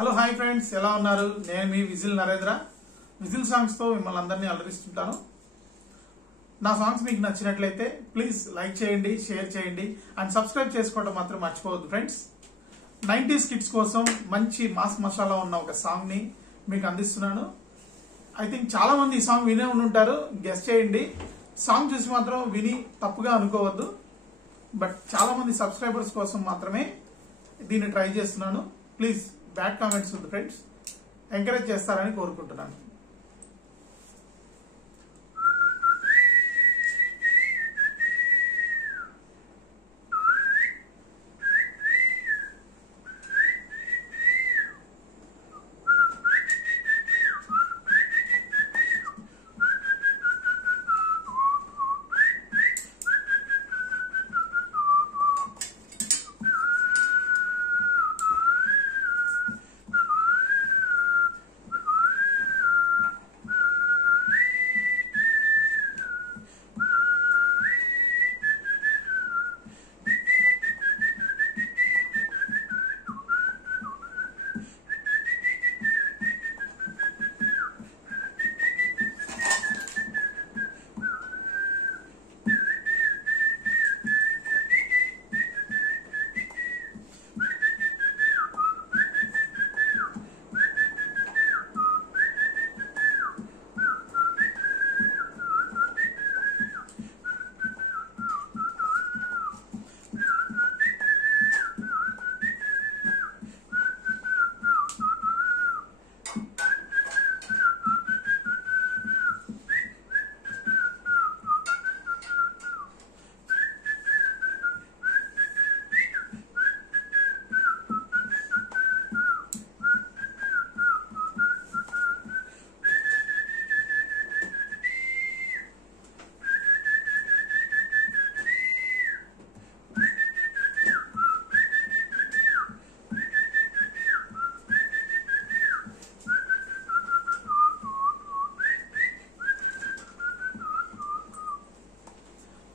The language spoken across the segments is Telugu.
హలో హాయ్ ఫ్రెండ్స్, ఎలా ఉన్నారు? నేను మీ విజిల్ నరేంద్ర. విజిల్ సాంగ్స్ తో మిమ్మల్ని అందరినీ అలరిస్తుంటాను. నా సాంగ్స్ మీకు నచ్చినట్లయితే ప్లీజ్ లైక్ చేయండి, షేర్ చేయండి అండ్ సబ్స్క్రైబ్ చేసుకోవడం మాత్రం మర్చిపోవద్దు ఫ్రెండ్స్. 90s కిడ్స్ కోసం మంచి మాస్ మసాలా ఉన్న ఒక సాంగ్ ని మీకు అందిస్తున్నాను. ఐ థింక్ చాలా మంది ఈ సాంగ్ వినే ఉంటారు. గెస్ చేయండి. సాంగ్ చూసి మాత్రం విని తప్పుగా అనుకోవద్దు. బట్ చాలా మంది సబ్స్క్రైబర్స్ కోసం మాత్రమే దీన్ని ట్రై చేస్తున్నాను. ప్లీజ్ బ్యాడ్ కామెంట్స్ ఉంది ఫ్రెండ్స్, ఎంకరేజ్ చేస్తారని కోరుకుంటున్నాను.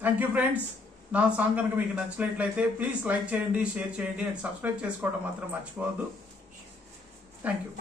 Thank you friends. నా సాంగ్ కనుక మీకు నచ్చినట్లయితే ప్లీజ్ లైక్ చేయండి, షేర్ చేయండి అండ్ సబ్స్క్రైబ్ చేసుకోవడం మాత్రం మర్చిపోవద్దు. Thank you.